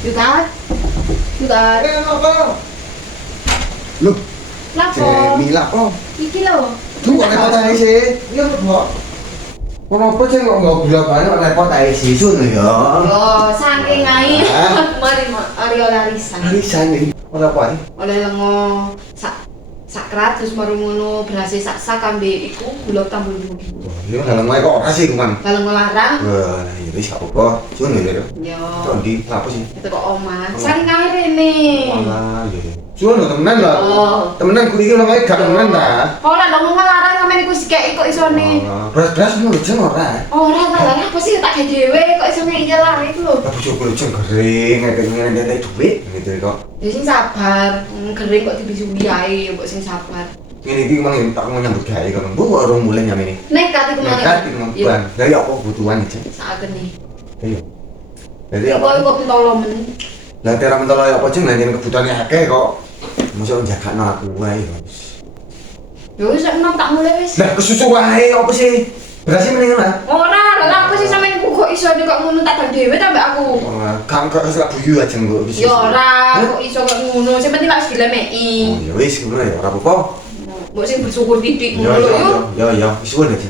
Yukat. Yukat. Apa? Loh, Lapo? Jemi lapo? Iki lho. Tuh kok repot ae sih? Iya kok. Kenapa sih kok nggak bolak-balik kok repot ae sih sun ya? Yo, saking ae. Hah? Mari Aryo larisan. Alisan iki. Ora apa ae? Oleh lengo sak krat terus maro ngono berhasil sak kambe iku bulog tambul budi. Yo dalam wae kok ora sih kuman. Kalau ngelarang, Wah, ya wis gak apa. Sun ya. yo. Kok ndi lapo sih? Itu kok omah. Saking ae rene. Malah ya. Sun temenan lah. Oh. Temenan kuwi iki lho gak temenan ta. Ora dong ngelarang sampeyan iku sikek kok isone. Beras-beras ngono jeng ora. Ora ta lah apa sih tak gawe dhewe kok iso ngene lari iku lho. Lah bojoku lho jeng kering ngene duit gitu kok. Ya sing sabar, kering kok dibisui ae, mbok sing sabar. Ngene iki memang tak mau nyambut gawe kono. Mbok kok urung mulai nyamene. Nekat iku Nekat iki kemampuan. Dari apa kebutuhan aja? Saken nih. Ayo. Dari Kok apa? kok pentolo men. Lah tera mentolo apa jeng lah yen kebutuhane akeh kok. Mosok njagakno aku wae. Ya wis nek tak mulai wis. Lah kesusu wae apa sih? Berarti mendingan lah. Ora, lha apa sih sampeyan kok iso kok ngono tak gawe dhewe ta mbak aku. Kang kok kesel buyu aja nggo bisa. Ya ora, kok iso kok ngono, sing penting lak dilemeki. Oh ya wis ngono ya ora apa-apa. Mbok sing bersyukur titik Ya ngono lho ya yo. ya ya wis suwun aja.